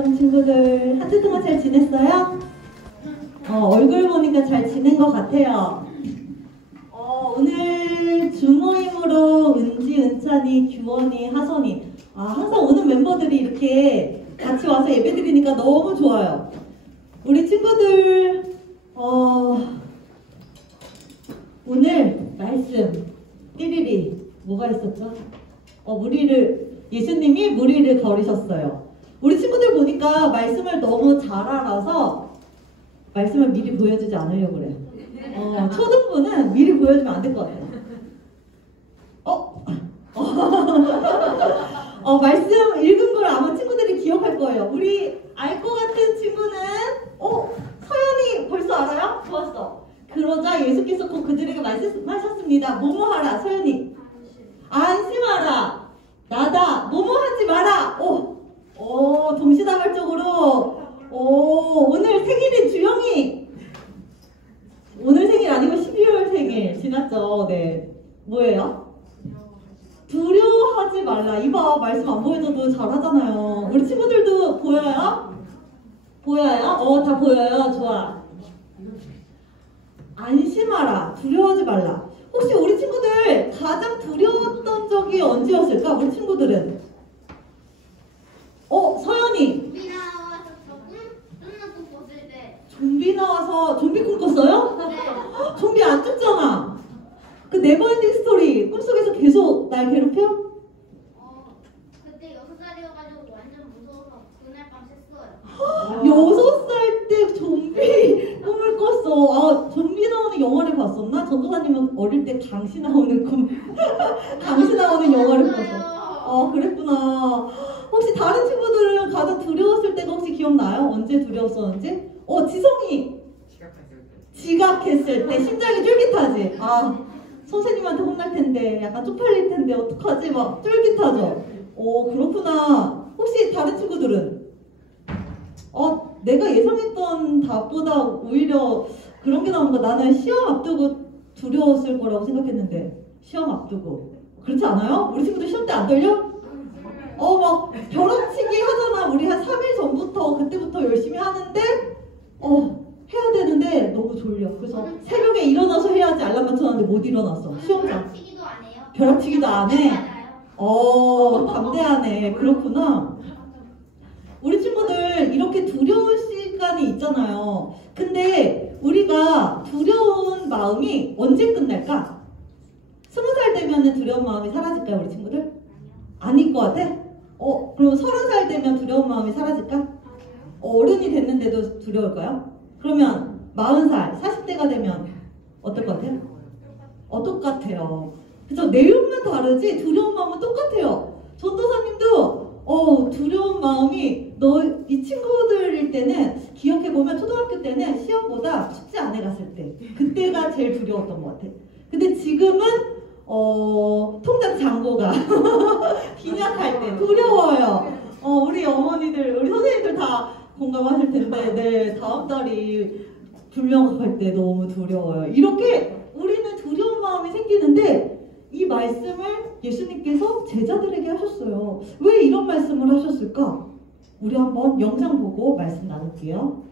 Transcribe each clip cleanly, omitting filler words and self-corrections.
가정 친구들 한 주 동안 잘 지냈어요? 얼굴 보니까 잘 지낸 것 같아요. 오늘 주모임으로 은지, 은찬이, 규원이, 하선이 항상 오는 멤버들이 이렇게 같이 와서 예배 드리니까 너무 좋아요. 우리 친구들 오늘 말씀 띠리리 뭐가 있었죠? 예수님이 무리를 거리셨어요. 우리 친구들 보니까 말씀을 너무 잘 알아서 말씀을 미리 보여주지 않으려고 그래요. 초등부는 미리 보여주면 안 될 것 같아요. 말씀 읽은 걸 아마 친구들이 기억할 거예요. 우리 알 것 같은 친구는 서연이 벌써 알아요? 좋았어. 그러자 예수께서 곧 그들에게 말씀하셨습니다. 뭐뭐하라. 서연이 안심하라. 나다. 뭐뭐하지 마라. 동시다발적으로 오늘 생일인 주영이 오늘 생일 아니고 12월 생일 지났죠. 네. 뭐예요? 두려워하지 말라. 이봐, 말씀 안 보여줘도 잘하잖아요. 우리 친구들도 보여요? 보여요? 다 보여요. 좋아. 안심하라. 두려워하지 말라. 혹시 우리 친구들 가장 두려웠던 적이 언제였을까? 우리 친구들은 서연이 좀비 나와서 꿈 꿨을 때. 좀비 나와서 좀비 꿈꿨어요? 네. 좀비 안 죽잖아. 그 네버엔딩 스토리 꿈속에서 계속 날 괴롭혀? 그때 6살이어가지고 완전 무서워서 그날 밤 샜어요. 6살 때 좀비 꿈을 꿨어. 좀비 나오는 영화를 봤었나? 전도사님은 어릴 때 강시 나오는 강시 나오는 영화를 봤어. 그랬구나. 혹시 다른 친구들은 가장 두려웠을 때가 혹시 기억나요? 언제 두려웠었는지? 지성이 지각했을 때 심장이 쫄깃하지? 선생님한테 혼날 텐데 약간 쪽팔릴 텐데 어떡하지? 막 쫄깃하죠? 그렇구나. 혹시 다른 친구들은? 내가 예상했던 답보다 오히려 그런 게 나오는 거. 나는 시험 앞두고 두려웠을 거라고 생각했는데 시험 앞두고 그렇지 않아요? 우리 친구들 시험 때 안 떨려? 막 벼락치기 하잖아. 우리 한 3일 전부터 그때부터 열심히 하는데 해야 되는데 너무 졸려. 그래서 새벽에 일어나서 해야지 알람 맞춰놨는데 못 일어났어. 시험장. 벼락치기도 안 해요? 벼락치기도 안 해? 담대하네. 그렇구나. 우리 친구들 이렇게 두려운 시간이 있잖아요. 근데 우리가 두려운 마음이 언제 끝날까? 20살 되면 두려운 마음이 사라질까요, 우리 친구들? 아닐 것 같아? 그럼 30살 되면 두려운 마음이 사라질까? 어른이 됐는데도 두려울까요? 그러면 40살, 40대가 되면 어떨 것 같아요? 똑같아요. 그래서 내용만 다르지 두려운 마음은 똑같아요. 전도사님도 두려운 마음이 이 친구들일 때는 기억해보면 초등학교 때는 시험보다 숙제 안 해갔을 때 그때가 제일 두려웠던 것 같아. 근데 지금은 통장 잔고가 빈약할 때 두려워요. 우리 어머니들, 우리 선생님들 다 공감하실 텐데, 네, 다음 달이 불명확할 때 너무 두려워요. 이렇게 우리는 두려운 마음이 생기는데 이 말씀을 예수님께서 제자들에게 하셨어요. 왜 이런 말씀을 하셨을까? 우리 한번 영상 보고 말씀 나눌게요.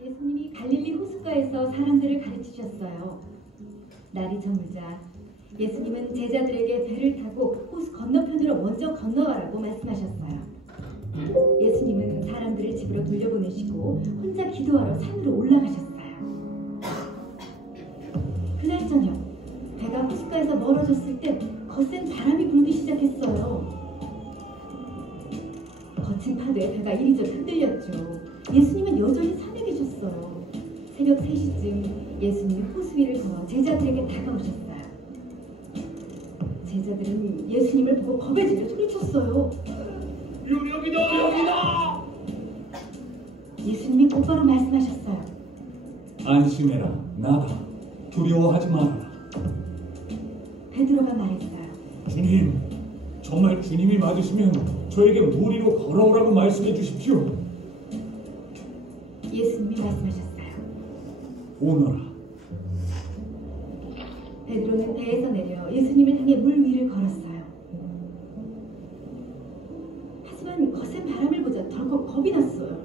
예수님이 갈릴리 호숫가에서 사람들을 가르치셨어요. 날이 저물자 예수님은 제자들에게 배를 타고 호수 건너편으로 먼저 건너가라고 말씀하셨어요. 예수님은 사람들을 집으로 돌려보내시고 혼자 기도하러 산으로 올라가셨어요. 그날 저녁 배가 호숫가에서 멀어졌을 때 거센 바람이 불기 시작했어요. 거친 파도에 배가 이리저리 흔들렸죠. 예수님은 여전히 산에 계셨어요. 새벽 3시쯤 예수님이 호수 위를 걸어 제자들에게 다가오셨어요. 제자들은 예수님을 보고 겁에 질려 소리쳤어요. 여기다! 예수님이 곧바로 말씀하셨어요. 안심해라, 나다. 두려워하지 말아라. 베드로가 말했어요. 주님, 정말 주님이 맞으시면 저에게 물 위로 걸어오라고 말씀해 주십시오. 예수님이 말씀하셨어요. 오너라. 베드로는 배에서 내려 예수님을 향해 물 위를 걸었어요. 하지만 거센 바람을 보자 덜컥 겁이 났어요.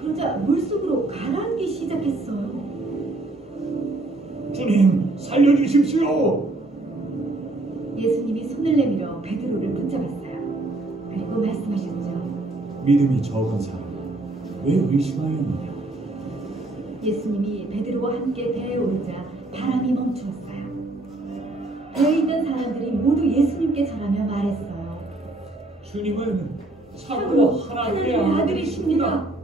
그러자 물속으로 가라앉기 시작했어요. 주님, 살려주십시오. 예수님이 손을 내밀어 베드로를 붙잡았어요. 그리고 말씀하셨죠. 믿음이 적은 사람, 왜 의심하였느냐? 예수님이 베드로와 함께 배에 오르자 바람이 멈추었어요. 배에 있던 사람들이 모두 예수님께 절하며 말했어요. 주님은 참으로 하나님의 아들이십니다.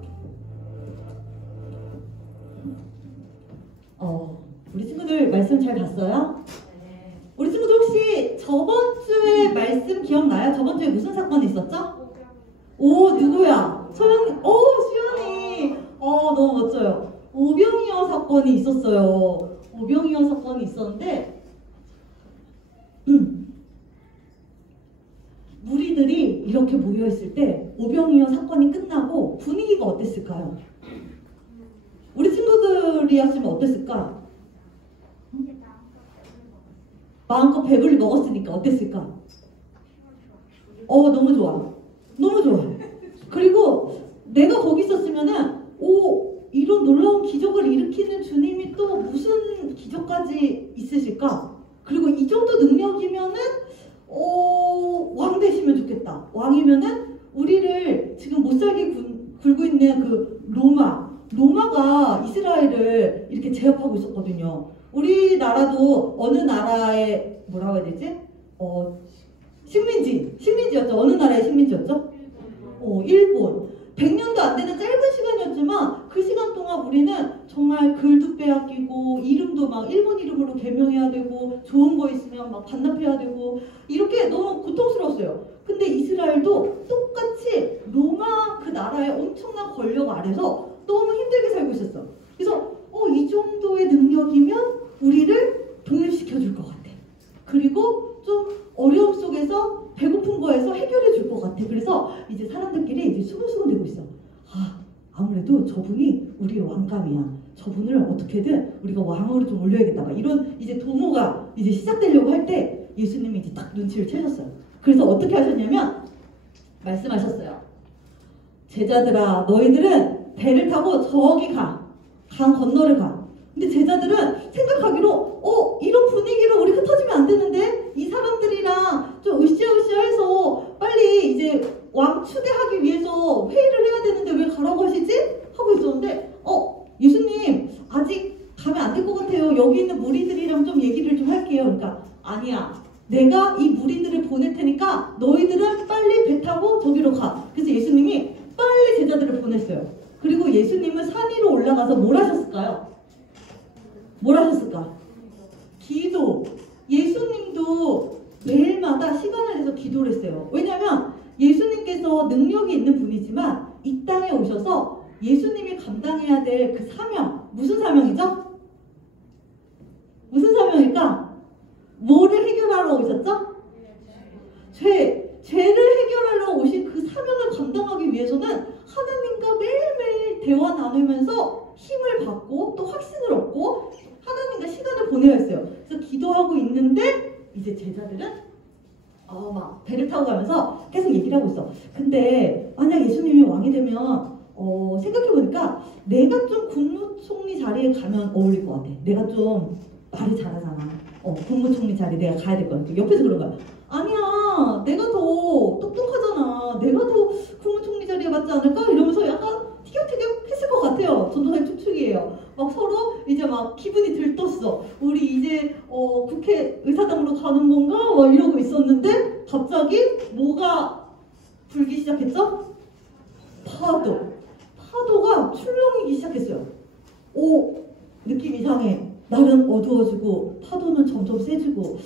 우리 친구들 말씀 잘 봤어요? 우리 친구들 혹시 저번 주에 말씀 기억나요? 저번 주에 무슨 사건이 있었죠? 누구야? 소연이, 수연이. 너무 멋져요. 오병이어 사건이 있었어요. 오병이어 사건이 있었는데, 무리들이 이렇게 모여있을 때 오병이어 사건이 끝나고 분위기가 어땠을까요? 우리 친구들이었으면 어땠을까? 마음껏 배불리 먹었으니까 어땠을까? 너무 좋아. 너무 좋아. 그리고 내가 거기 있었으면은 이런 놀라운 기적을 일으키는 주님이 또 무슨 기적까지 있으실까? 그리고 이 정도 능력이면은 왕 되시면 좋겠다. 왕이면은 우리를 지금 못 살게 굴고 있는 그 로마가 이스라엘을 이렇게 제압하고 있었거든요. 우리나라도 어느 나라의 뭐라고 해야 되지? 식민지였죠. 어느 나라의 식민지였죠? 일본. 100년도 안 되는 짧은 시간이었지만 그 시간 동안 우리는 정말 글도 빼앗기고 이름도 막 일본 이름으로 개명해야 되고 좋은 거 있으면 막 반납해야 되고 이렇게 너무 고통스러웠어요. 근데 이스라엘도 똑같이 로마 그 나라의 엄청난 권력 아래서 너무 힘들게 살고 있었어. 그래서 이 정도의 능력이면 우리를 독립시켜 줄 것 같아. 그리고 좀 어려움 속에서 배고픈 거에서 해결해 줄 것 같아. 그래서 이제 사람들끼리 이제 수근수근대고 있어. 아무래도 저분이 우리의 왕감이야. 저분을 어떻게든 우리가 왕으로 좀 올려야겠다. 막 이런 이제 도모가 이제 시작되려고 할 때 예수님이 이제 딱 눈치를 채셨어요. 그래서 어떻게 하셨냐면 말씀하셨어요. 제자들아, 너희들은 배를 타고 저기 가. 강 건너를 가. 근데 제자들은 생각하기로 이런 분위기로 우리 흩어지면 안 되는데 이 사람들이랑 좀 으쌰으쌰해서 빨리 이제 왕 추대하기 위해서 회의를 해야 되는데 왜 가라고 하시지? 하고 있었는데 예수님 아직 가면 안 될 것 같아요. 여기 있는 무리들이랑 좀 얘기를 좀 할게요. 그러니까 아니야. 내가 이 무리들을 보낼 테니까 너희들은 빨리 배 타고 저기로 가. 그래서 예수님이 빨리 제자들을 보냈어요. 그리고 예수님은 산 위로 올라가서 뭘 하셨을까요? 뭘 하셨을까? 기도. 예수님도 매일마다 시간을 내서 기도를 했어요. 왜냐하면 예수님께서 능력이 있는 분이지만 이 땅에 오셔서 예수님이 감당해야 될 그 사명. 무슨 사명이죠? 무슨 사명일까? 뭐를 해결하러 오셨죠? 죄를 해결하러 오신 그 사명을 감당하기 위해서는 하나님과 매일매일 대화 나누면서 힘을 받고 또 확신을 얻고 하나님과 시간을 보내야 했어요. 그래서 기도하고 있는데 이제 제자들은 막 배를 타고 가면서 계속 얘기를 하고 있어. 근데 만약 예수님이 왕이 되면 생각해보니까 내가 좀 국무총리 자리에 가면 어울릴 것 같아. 내가 좀 말이 잘하잖아. 국무총리 자리 내가 가야 될 것 같아. 옆에서 그런 거야. 아니야, 내가 더 똑똑하잖아. 내가 더 국무총리 자리에 맞지 않을까? 이러면서 약간 티격태격 했을 것 같아요. 전도사님 축축이에요. 막 서로 이제 막 기분이 들떴어. 우리 이제 국회 의사당으로 가는 건가? 막 이러고 있었는데 갑자기 뭐가 불기 시작했죠? 파도가 출렁이기 시작했어요. 느낌 이상해. 날은 어두워지고 파도는 점점 세지고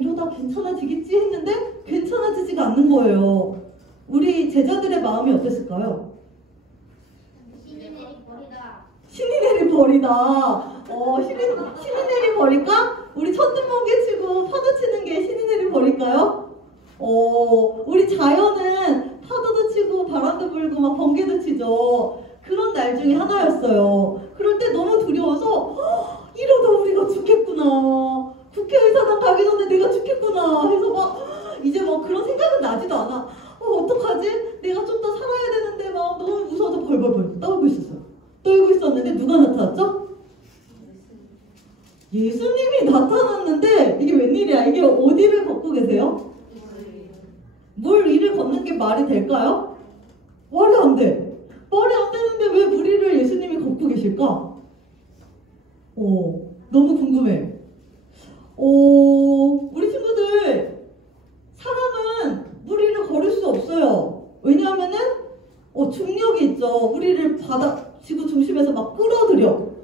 이러다 괜찮아지겠지 했는데 괜찮아지지가 않는 거예요. 우리 제자들의 마음이 어땠을까요? 신이 내린 벌이다. 신이 내린 벌일까? 우리 천둥번개 치고 파도 치는 게 신이 내린 벌일까요? 우리 자연은 파도도 치고 바람도 불고 막 번개도 치죠. 그런 날 중에 하나였어요. 그럴 때 너무 두려워서 이러다 우리가 죽겠구나. 국회의사당 가기 전에 내가 죽겠구나 해서 막 이제 막 그런 생각은 나지도 않아. 어떡하지? 내가 좀 더 살아야 되는데 막 너무 무서워서 벌벌벌 떨고 있었어요. 떨고 있었는데 누가 나타났죠? 예수님이 나타났는데 이게 웬일이야? 이게 어디를 걷고 계세요? 물 위를 걷는 게 말이 될까요? 말이 안 돼. 말이 안 되는데 왜 물 위를 예수님이 걷고 계실까? 너무 궁금해. 우리 친구들, 사람은 물 위를 걸을 수 없어요. 왜냐하면은 중력이 있죠. 우리를 지구 중심에서 막 끌어들이는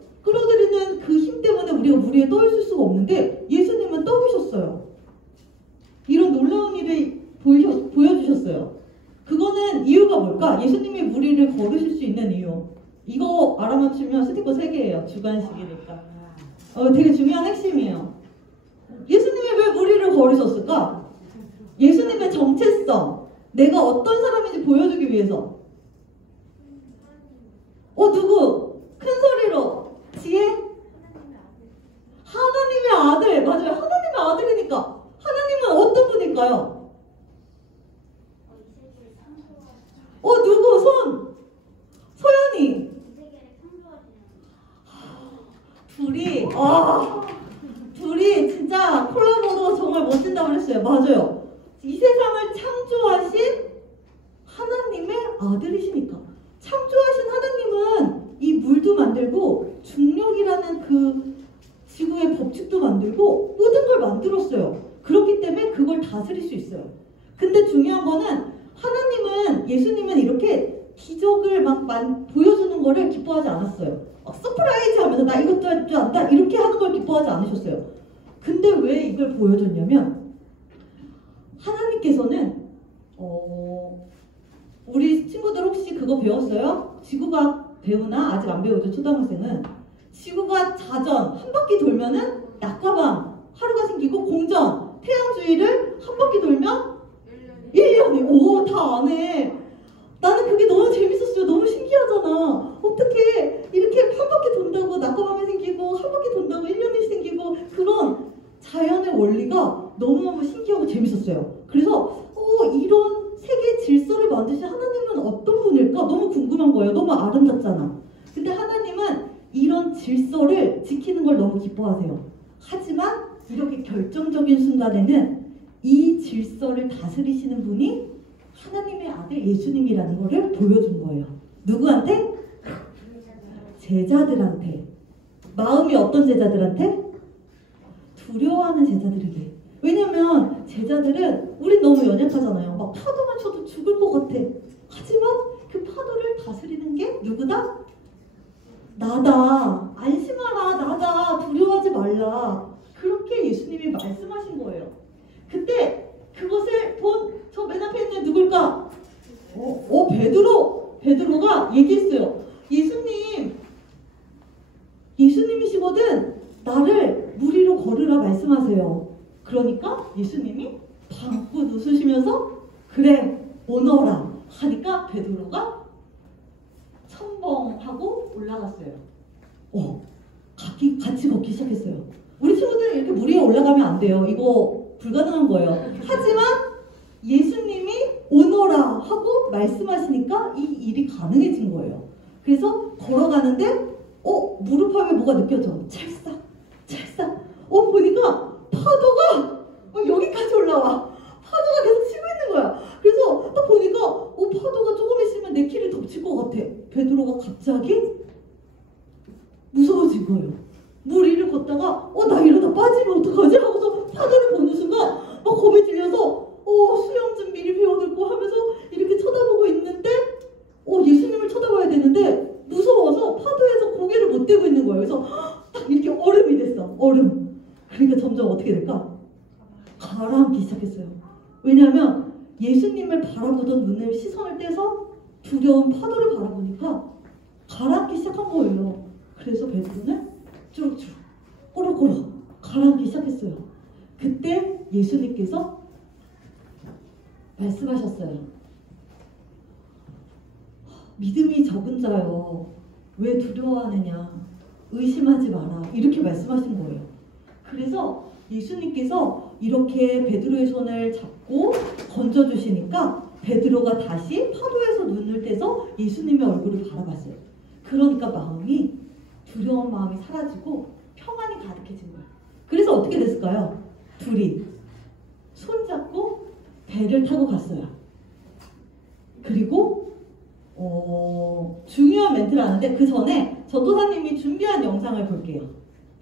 그 힘 때문에 우리가 물 위에 떠 있을 수가 없는데 예수님은 떠 계셨어요. 이런 놀라운 일을 보여주셨어요. 그거는 이유가 뭘까? 예수님이 물 위를 걸으실 수 있는 이유. 이거 알아맞히면 스티커 3개예요. 주관식이니까. 되게 중요한 핵심이에요. 예수님이 왜 물 위를 걸으셨을까? 예수님의 정체성. 내가 어떤 사람인지 보여주기 위해서. 누구? 큰 소리로. 지혜? 하나님의 아들. 맞아요. 하나님의 아들이니까. 하나님은 어떤 분일까요? 누구? 소연이. 둘이 진짜 콜라보도 정말 멋진다고 했어요. 맞아요. 이 세상을 창조하신 하나님의 아들이시니까. 창조하신 하나님은 이 물도 만들고 중력이라는 그 지구의 법칙도 만들고 모든 걸 만들었어요. 그렇기 때문에 그걸 다스릴 수 있어요. 근데 중요한 거는 하나님은, 예수님은 이렇게 기적을 막 보여주는 거를 기뻐하지 않았어요. 서프라이즈 하면서 나 이것도 할 줄 안다 이렇게 하는 걸 기뻐하지 않으셨어요. 근데 왜 이걸 보여줬냐면 하나님께서는 우리 친구들 혹시 그거 배웠어요? 지구과학 배우나? 아직 안 배우죠, 초등학생은. 지구가 자전 한 바퀴 돌면은 낮과 밤 하루가 생기고, 공전 태양 주위를 한 바퀴 돌면 1년이. 다 아네. 나는 그게 너무 재밌었어요. 너무 신기하잖아. 어떻게 이렇게 한 바퀴 돈다고 낮과 밤이 생기고, 한 바퀴 돈다고 1년이 생기고, 그런 자연의 원리가 너무너무 신기하고 재밌었어요. 그래서 이런 세계 질서를 만드신 하나님은 어떤 분일까? 너무 궁금한 거예요. 너무 아름답잖아. 근데 하나님은 이런 질서를 지키는 걸 너무 기뻐하세요. 하지만 이렇게 결정적인 순간에는 이 질서를 다스리시는 분이 하나님의 아들 예수님이라는 것을 보여준 거예요. 누구한테? 제자들한테. 마음이 어떤 제자들한테? 두려워하는 제자들에게. 왜냐면 제자들은, 우린 너무 연약하잖아요. 막 파도만 쳐도 죽을 것 같아. 하지만 그 파도를 다스리는 게 누구다? 나다. 안심하라. 나다. 두려워하지 말라. 그렇게 예수님이 말씀하신 거예요. 그때 그것을 본 저 맨 앞에 있는 누굴까? 베드로가 얘기했어요. 예수님이시거든 나를 물 위로 걸으라 말씀하세요. 그러니까 예수님이 방긋 웃으시면서 그래 오너라 하니까 베드로가 첨벙하고 올라갔어요. 같이 걷기 시작했어요. 우리 친구들은 이렇게 물 위에 올라가면 안 돼요. 이거 불가능한 거예요. 하지만 예수님이 오너라 하고 말씀하시니까 이 일이 가능해진 거예요. 그래서 걸어가는데 무릎팍에 뭐가 느껴져. 찰싹 보니까 파도가 여기까지 올라와. 파도가 계속 치고 있는 거야. 그래서 딱 보니까 파도가 조금 있으면 내 키를 덮칠 것 같아. 베드로가 갑자기 무서워진 거예요. 물 위를 걷다가 나 이러다 빠지면 어떡하지? 하고서 파도를 보는 순간 막 겁에 질려서 수영 좀 미리 배워둘고 하면서 이렇게 쳐다보고 있는데 예수님을 쳐다봐야 되는데 무서워서 파도에서 고개를 못 대고 있는 거예요. 그래서 딱 이렇게 얼음이 됐어. 얼음. 그러니까 점점 어떻게 될까? 가라앉기 시작했어요. 왜냐하면 예수님을 바라보던 눈을 시선을 떼서 두려운 파도를 바라보니까 가라앉기 시작한 거예요. 그래서 베드로는 쭈룩쭈룩 꼬락꼬락 가라앉기 시작했어요. 그때 예수님께서 말씀하셨어요. 믿음이 적은 자여, 왜 두려워하느냐? 의심하지 마라. 이렇게 말씀하신 거예요. 그래서 예수님께서 이렇게 베드로의 손을 잡고 건져주시니까 베드로가 다시 파도에서 눈을 떼서 예수님의 얼굴을 바라봤어요. 그러니까 마음이, 두려운 마음이 사라지고 평안이 가득해진 거예요. 그래서 어떻게 됐을까요? 둘이 손잡고 배를 타고 갔어요. 그리고 중요한 멘트를 하는데 그 전에 전도사님이 준비한 영상을 볼게요.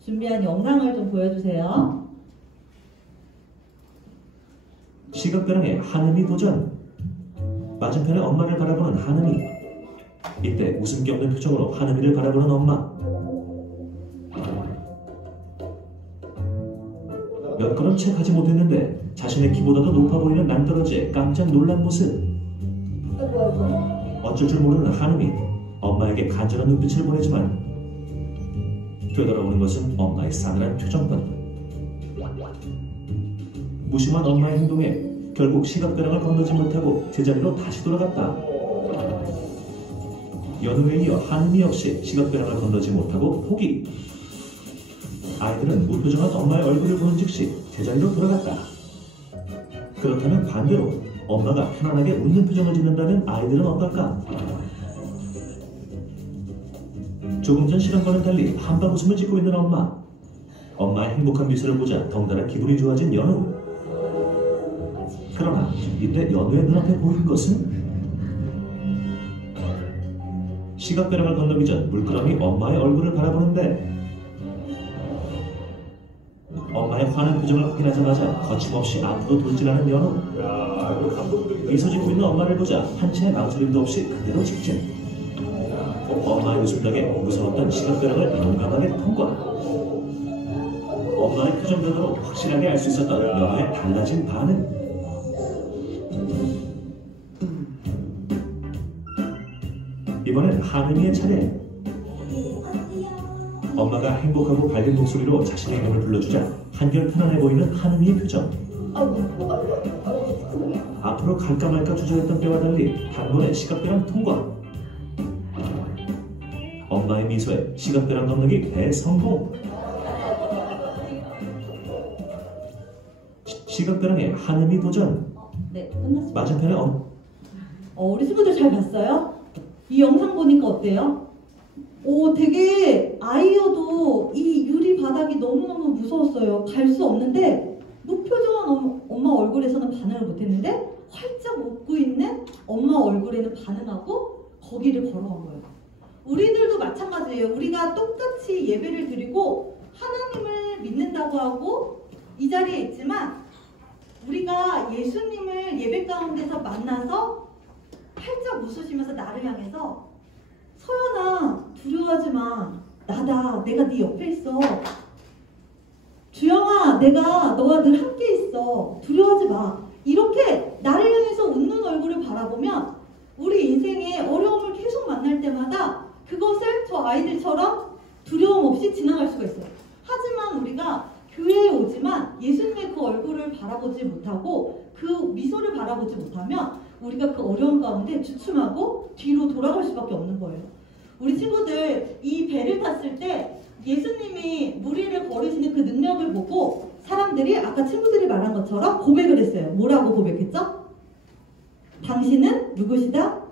준비한 영상을 좀 보여주세요. 시각변형의 한음이 도전. 맞은편에 엄마를 바라보는 한음이. 이때 웃음기 없는 표정으로 한음이를 바라보는 엄마. 몇 걸음 채 가지 못했는데 자신의 키보다도 높아 보이는 낭떠러지에 깜짝 놀란 모습. 어쩔 줄 모르는 한음이 엄마에게 간절한 눈빛을 보내지만 되돌아오는 것은 엄마의 싸늘한 표정뿐. 무심한 엄마의 행동에 결국 시각변형을 건너지 못하고 제자리로 다시 돌아갔다. 연우에 이어 한음이 역시 시각변형을 건너지 못하고 포기. 아이들은 무표정한 엄마의 얼굴을 보는 즉시 제자리로 돌아갔다. 그렇다면 반대로 엄마가 편안하게 웃는 표정을 짓는다면 아이들은 어떨까? 조금 전 시간과는 달리 한방 웃음을 짓고 있는 엄마. 엄마의 행복한 미소를 보자 덩달아 기분이 좋아진 연우. 그러나 이때 연우의 눈앞에 보인 것은 시각변형을 건너기 전 물끄러미 엄마의 얼굴을 바라보는데 엄마의 화난 표정을 확인하자마자 거침없이 앞으로 돌진하는 연우. 미소 짓고 있는 엄마를 보자 한 채의 망설임도 없이 그대로 직진. 엄마의 웃음 덕에 무서웠던 시각변형을 용감하게 통과. 엄마의 표정 변화로 확실하게 알 수 있었던 연우의 달라진 반응. 이번엔 한음이의 차례. 엄마가 행복하고 밝은 목소리로 자신의 이름을 불러주자 한결 편안해 보이는 한음이의 표정. 앞으로 갈까 말까 주저했던 때와 달리 한 번에 시각변형 통과. 엄마의 미소에 시각변형 건너기 대성공. 시각변형의 한음이 도전. 네, 끝났습니다. 맞은편에 우리 친구들 잘 봤어요? 이 영상 보니까 어때요? 되게 아이여도 이 유리 바닥이 너무너무 무서웠어요. 갈 수 없는데 무표정한 엄마 얼굴에서는 반응을 못했는데 활짝 웃고 있는 엄마 얼굴에는 반응하고 거기를 걸어간 거예요. 우리들도 마찬가지예요. 우리가 똑같이 예배를 드리고 하나님을 믿는다고 하고 이 자리에 있지만 우리가 예수님을 예배 가운데서 만나서 활짝 웃으시면서 나를 향해서 서연아 두려워하지 마. 나다. 내가 네 옆에 있어. 주영아 내가 너와 늘 함께 있어. 두려워하지 마. 이렇게 나를 향해서 웃는 얼굴을 바라보면 우리 인생에 어려움을 계속 만날 때마다 그것을 저 아이들처럼 두려움 없이 지나갈 수가 있어요. 하지만 우리가 교회에 오지만 예수님의 그 얼굴을 바라보지 못하고 그 미소를 바라보지 못하면 우리가 그 어려운 가운데 주춤하고 뒤로 돌아갈 수밖에 없는 거예요. 우리 친구들 이 배를 탔을 때 예수님이 물 위를 걸으시는 그 능력을 보고 사람들이 아까 친구들이 말한 것처럼 고백을 했어요. 뭐라고 고백했죠? 당신은 누구시다?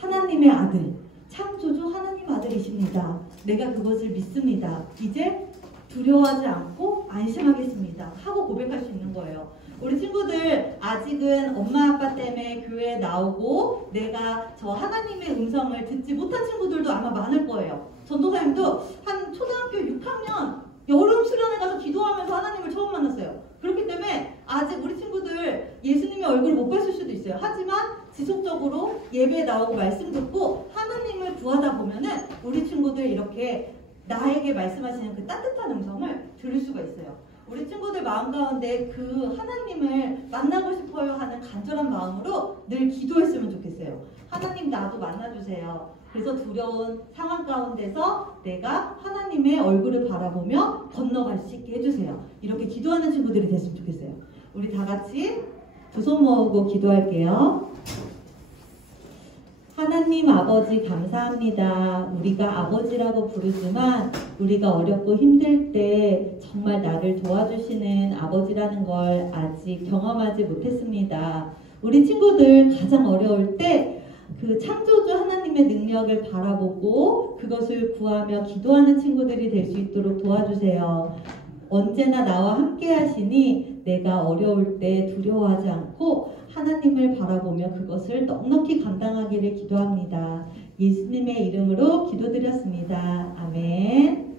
하나님의 아들, 창조주 하나님 아들이십니다. 내가 그것을 믿습니다. 이제 두려워하지 않고 안심하겠습니다. 하고 고백할 수 있는 거예요. 우리 친구들 아직은 엄마 아빠 때문에 교회에 나오고 내가 저 하나님의 음성을 듣지 못한 친구들도 아마 많을 거예요. 전도사님도 한 초등학교 6학년 여름 수련회 가서 기도하면서 하나님을 처음 만났어요. 그렇기 때문에 아직 우리 친구들 예수님의 얼굴을 못 봤을 수도 있어요. 하지만 지속적으로 예배에 나오고 말씀 듣고 하나님을 구하다 보면은 우리 친구들 이렇게 나에게 말씀하시는 그 따뜻한 음성을 들을 수가 있어요. 우리 친구들 마음 가운데 그 하나님을 만나고 싶어요 하는 간절한 마음으로 늘 기도했으면 좋겠어요. 하나님 나도 만나주세요. 그래서 두려운 상황 가운데서 내가 하나님의 얼굴을 바라보며 건너갈 수 있게 해주세요. 이렇게 기도하는 친구들이 됐으면 좋겠어요. 우리 다 같이 두 손 모으고 기도할게요. 하나님 아버지 감사합니다. 우리가 아버지라고 부르지만 우리가 어렵고 힘들 때 정말 나를 도와주시는 아버지라는 걸 아직 경험하지 못했습니다. 우리 친구들 가장 어려울 때 그 창조주 하나님의 능력을 바라보고 그것을 구하며 기도하는 친구들이 될 수 있도록 도와주세요. 언제나 나와 함께 하시니 내가 어려울 때 두려워하지 않고 하나님을 바라보며 그것을 넉넉히 감당하기를 기도합니다. 예수님의 이름으로 기도드렸습니다. 아멘.